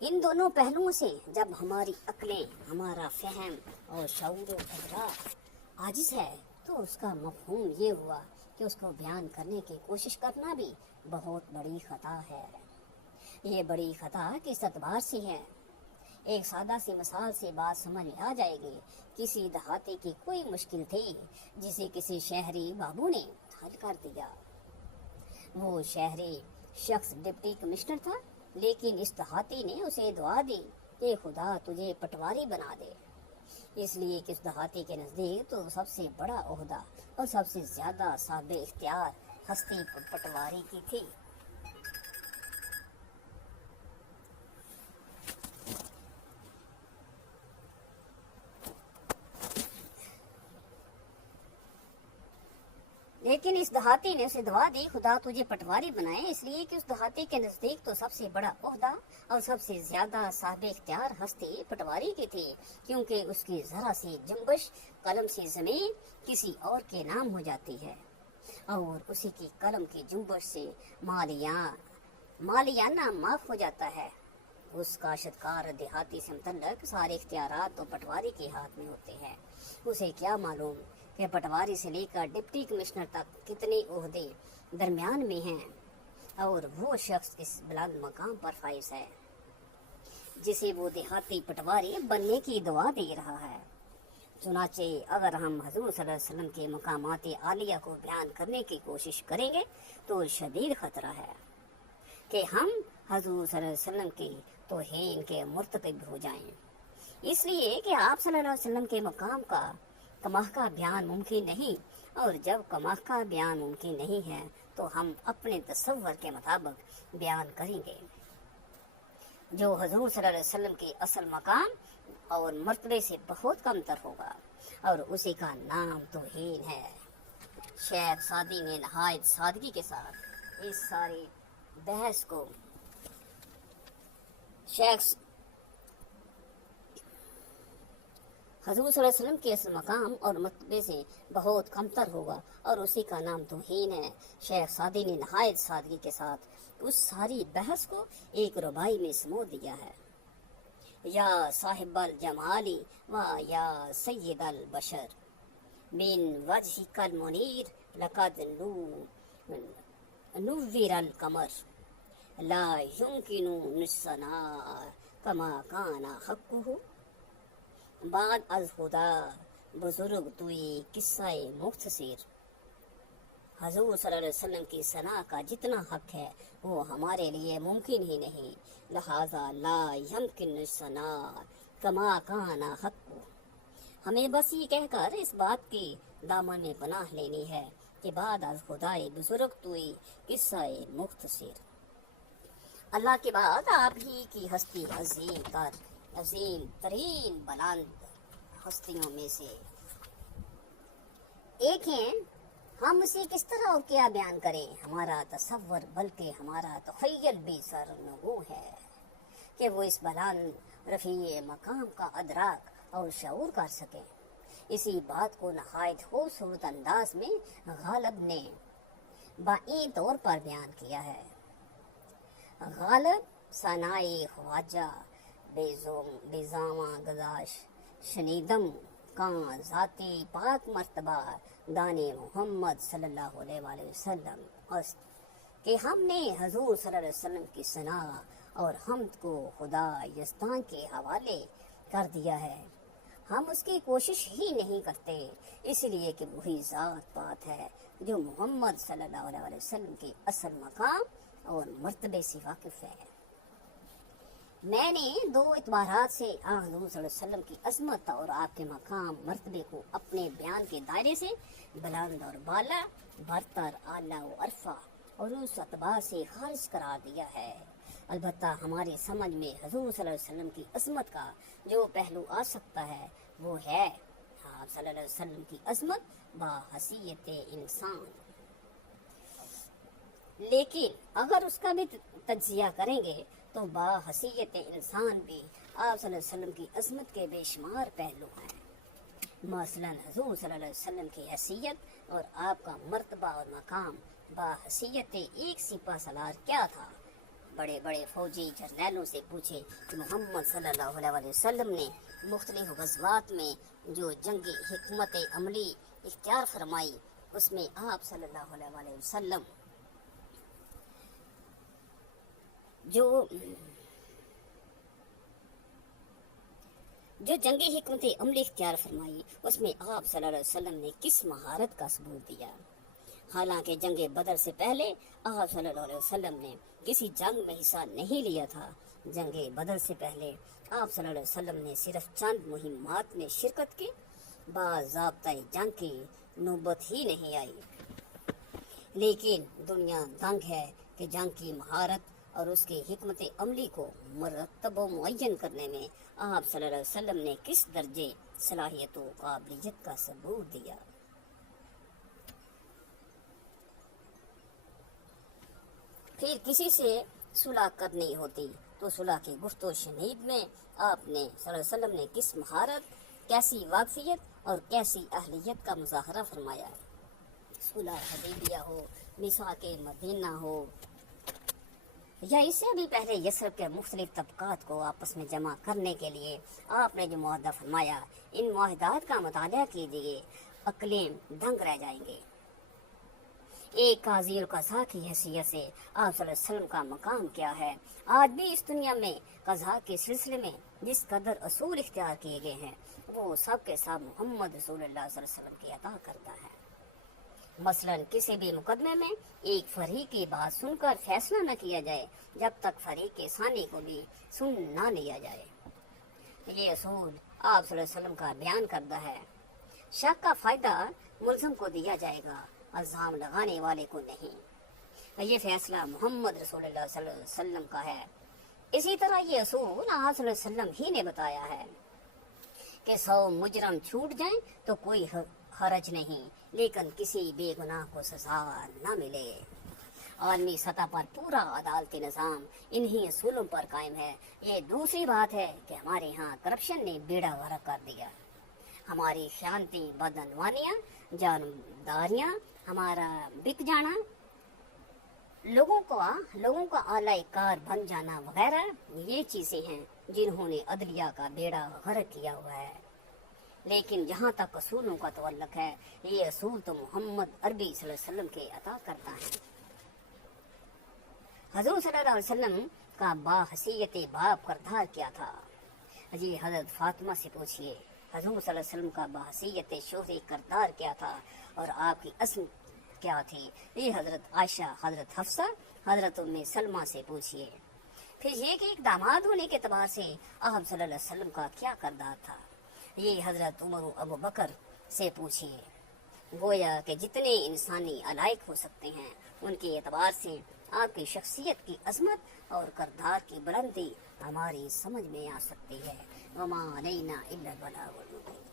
ان دونوں پہلوؤں سے جب ہماری عقلیں، ہمارا فہم اور شعور و ادراک عاجز ہے تو اس کا مفہوم یہ ہوا کہ اس کو بیان کرنے کی کوشش کرنا بھی بہت بڑی خطا ہے۔ یہ بڑی خطا کس اعتبار سے ہے؟ ایک سادہ سی مثال سے بات سمجھ میں آ جائے گی۔ کسی دیہاتی کی کوئی مشکل تھی جسے کسی شہری بابو نے حل کر دیا۔ وہ شہری شخص ڈپٹی کمشنر تھا، لیکن اس دیہاتی نے اسے دعا دی کہ خدا تجھے پٹواری بنا دے، اس لیے کہ اس دیہاتی کے نزدیک تو سب سے بڑا عہدہ اور سب سے زیادہ صاحب اختیار ہستی پٹواری کی تھی۔ لیکن اس دیہاتی نے اسے دعا دی خدا تجھے پٹواری بنائے، اس لیے کہ اس دیہاتی کے نزدیک تو سب سے بڑا عہدہ اور سب سے زیادہ صاحب اختیار ہستی پٹواری کی تھی، کیونکہ اس کی ذرا سی جنبش قلم سے زمین کسی اور کے نام ہو جاتی ہے، اور اسی کی قلم کی جنبش سے مالیانہ معاف ہو جاتا ہے۔ اس کاشتکار دیہاتی سے متعلق سارے اختیارات تو پٹواری کے ہاتھ میں ہوتے ہیں۔ اسے کیا معلوم کہ پٹواری سے لے کر ڈپٹی کمشنر تک کتنے عہدے درمیان میں ہیں، اور وہ شخص اس بلند مقام پر فائز ہے جسے وہ دیہاتی پٹواری بننے کی دعا دے رہا ہے۔ چنانچہ اگر ہم حضور صلی اللہ علیہ وسلم کے مقامات عالیہ کو بیان کرنے کی کوشش کریں گے تو شدید خطرہ ہے کہ ہم حضور صلی اللہ علیہ وسلم کی توہین کے مرتکب ہو جائیں، اس لیے کہ آپ صلی اللہ علیہ وسلم کے مقام کا کماح کا بیان ممکن نہیں، اور جب کماح کا بیان ممکن نہیں ہے تو ہم اپنے تصور کے مطابق بیان کریں گے، جو حضور صلی اللہ علیہ وسلم کے اصل مقام اور مرتبے سے بہت کم تر ہوگا، اور اسی کا نام توہین ہے۔ شیخ سعدی نے نہایت سادگی کے ساتھ اس ساری بحث کو حضور صلی اللہ علیہ وسلم کے اصل مقام اور مرتبے سے بہت کمتر ہوگا اور اسی کا نام توہین ہے۔ شیخ سعدی نے نہایت سادگی کے ساتھ اس ساری بحث کو ایک ربائی میں سمو دیا ہے۔ یا صاحب الجمالی و یا سید البشر من وجهک المنیر لقد نور القمر لا يمكن نسنا کما کان حقہ۔ بعد از خدا بزرگ توئی قصہ مختصر۔ حضور صلی اللہ علیہ وسلم کی ثنا کا جتنا حق ہے وہ ہمارے لیے ممکن ہی نہیں، لہذا لا یمکن ثنا کما کان حق۔ ہمیں بس یہ کہہ کر اس بات کی دامن میں پناہ لینی ہے کہ بعد از خدائے بزرگ توئی قصہ مختصر، اللہ کے بعد آپ ہی کی ہستی عظیم ترین بلند ہستیوں میں سے ایک ہیں۔ ہم اسے کس طرح اور کیا بیان کریں؟ ہمارا تصور بلکہ ہمارا تخیل بھی سرنگوں ہے کہ وہ اس بلند رفیع مقام کا ادراک اور شعور کر سکیں۔ اسی بات کو نہایت خوبصورت انداز میں غالب نے بائیں طور پر بیان کیا ہے۔ غالب ثنائے خواجہ بیزاواں گذاشت شنیدم کان ذاتی پاک مرتبہ دانے محمد صلی اللہ علیہ وآلہ وسلم است کہ ہم نے حضور صلی اللہ علیہ وسلم کی ثنا اور حمد کو خدا یزدان کے حوالے کر دیا ہے۔ ہم اس کی کوشش ہی نہیں کرتے، اس لیے کہ وہی ذات بات ہے جو محمد صلی اللہ علیہ وسلم کے اصل مقام اور مرتبے سے واقف ہے۔ میں نے دو اعتبارات سے حضور صلی اللہ علیہ وسلم کی عظمت اور آپ کے مقام مرتبے کو اپنے بیان کے دائرے سے بلند اور بالا، برتر، اعلیٰ و عرفہ اور اس اعتبار سے خارج قرار دیا ہے۔ البتہ ہماری سمجھ میں حضور صلی اللہ علیہ وسلم کی عظمت کا جو پہلو آ سکتا ہے وہ ہے آپ صلی اللہ علیہ وسلم کی عظمت بحیثیت انسان، لیکن اگر اس کا بھی تجزیہ کریں گے تو بحیثیت انسان بھی آپ صلی اللہ علیہ وسلم کی عظمت کے بے شمار پہلو ہیں۔ مثلا حضور صلی اللہ علیہ وسلم کی حیثیت اور آپ کا مرتبہ اور مقام بحیثیت ایک سپہ سالار کیا تھا؟ بڑے بڑے فوجی جرنیلوں سے پوچھے کہ محمد صلی اللہ علیہ وسلم نے مختلف غزوات میں جو جنگی حکمت عملی اختیار فرمائی، اس میں آپ صلی اللہ علیہ وسلم جو جنگی حکمت عملی اختیار فرمائی، اس میں آپ صلی اللہ علیہ وسلم نے کس مہارت کا ثبوت دیا؟ حالانکہ جنگ بدر سے پہلے آپ صلی اللہ علیہ وسلم نے کسی جنگ میں حصہ نہیں لیا تھا۔ جنگ بدر سے پہلے آپ صلی اللہ علیہ وسلم نے صرف چند مہمات میں شرکت کی، باضابطہ جنگ کی نوبت ہی نہیں آئی۔ لیکن دنیا دنگ ہے کہ جنگ کی مہارت اور اس کی حکمت عملی کو مرتب و معین کرنے میں آپ صلی اللہ علیہ وسلم نے کس درجے صلاحیت و قابلیت کا ثبوت دیا۔ پھر کسی سے صلح کرنی ہوتی تو صلح کی گفت و شنید میں آپ نے صلی اللہ علیہ وسلم نے کس مہارت، کیسی واقفیت اور کیسی اہلیت کا مظاہرہ فرمایا؟ صلح حدیبیہ ہو، میثاق مدینہ ہو، یا اس سے بھی پہلے یثرب کے مختلف طبقات کو آپس میں جمع کرنے کے لیے آپ نے جو معاہدہ فرمایا، ان معاہدات کا مطالعہ کیجیے، عقلیں دنگ رہ جائیں گے۔ ایک قاضی القضاء کی حیثیت سے آپ صلی اللہ علیہ وسلم کا مقام کیا ہے؟ آج بھی اس دنیا میں قضاء کے سلسلے میں جس قدر اصول اختیار کیے گئے ہیں، وہ سب کے ساتھ محمد رسول اللہ صلی اللہ علیہ وسلم کی عطا کرتا ہے۔ مثلا کسی بھی مقدمے میں ایک فریق کی بات سن کر فیصلہ نہ کیا جائے جب تک فریق کے ثانی کو بھی سن نہ لیا جائے۔ یہ اصول آپ صلی اللہ علیہ وسلم کا بیان کرتا ہے۔ شک کا فائدہ ملزم کو دیا جائے گا، الزام لگانے والے کو نہیں۔ یہ فیصلہ محمد رسول اللہ صلی اللہ علیہ وسلم کا ہے۔ اسی طرح یہ اصول آپ صلی اللہ علیہ وسلم ہی نے بتایا ہے کہ 100 مجرم چھوٹ جائیں تو کوئی حرج نہیں، لیکن کسی بے گناہ کو سزا نہ ملے۔ عالمی سطح پر پورا عدالتی نظام انہی اصولوں پر قائم ہے۔ یہ دوسری بات ہے کہ ہمارے ہاں کرپشن نے بیڑا غرق کر دیا۔ ہماری خیانتی بدعنوانیاں، جانبداریاں، ہمارا بک جانا، لوگوں کا اعلی کار بن جانا وغیرہ، یہ چیزیں ہیں جنہوں نے عدلیہ کا بیڑا غرق کیا ہوا ہے۔ لیکن جہاں تک اصولوں کا تعلق ہے، یہ اصول تو محمد عربی صلی اللہ علیہ وسلم کے عطا کرتا ہے۔ حضور صلی اللہ علیہ وسلم کا باحثیت باپ کردار کیا تھا؟ جی حضرت فاطمہ سے پوچھئے حضور صلی اللہ علیہ وسلم کا باحثیت شوہری کردار کیا تھا اور آپ کی اصل کیا تھی؟ یہ حضرت عائشہ، حضرت حفصہ، حضرت ام سلمہ سے پوچھئے۔ پھر یہ کہ ایک داماد ہونے کے اعتبار سے آپ صلی اللہ علیہ وسلم کا کیا کردار تھا؟ یہ حضرت عمر و ابو بکر سے پوچھئے۔ گویا کہ جتنے انسانی علائق ہو سکتے ہیں، ان کے اعتبار سے آپ کی شخصیت کی عظمت اور کردار کی بلندی ہماری سمجھ میں آ سکتی ہے۔ وما علینا الا البلاغ المبین۔